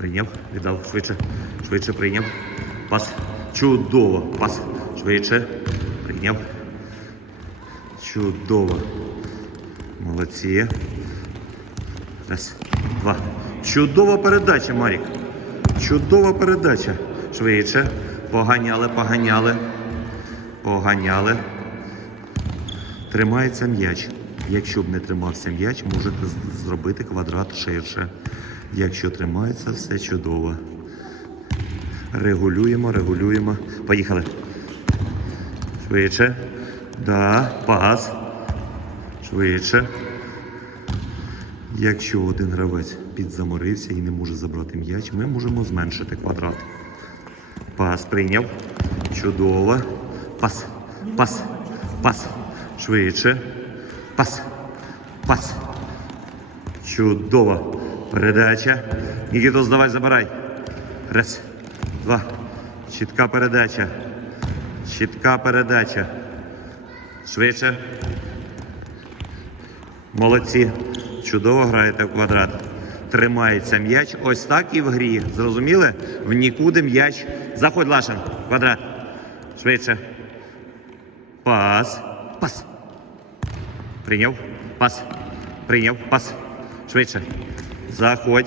Прийняв, віддав швидше. Швидше прийняв. Пас. Чудово. Пас. Швидше. Прийняв. Чудово. Молодці. Раз, два. Чудова передача, Марік. Чудова передача. Швидше. Поганяли, поганяли. Поганяли. Тримається м'яч. Якщо б не тримався м'яч, можете зробити квадрат ширше. Якщо тримається, все чудово. Регулюємо, регулюємо. Поїхали. Швидше. Да, пас. Швидше. Якщо один гравець підзаморився і не може забрати м'яч, ми можемо зменшити квадрат. Пас прийняв. Чудово. Пас. Пас. Пас. Швидше. Пас. Пас. Чудово. Передача. Нікітос, давай забирай. Раз. Два. Чітка передача. Чітка передача. Швидше. Молодці. Чудово граєте в квадрат. Тримається м'яч. Ось так і в грі. Зрозуміли? В нікуди м'яч. Заходь, Лашин. Квадрат. Швидше. Пас. Пас. Прийняв. Пас. Прийняв. Пас. Швидше. Заходь.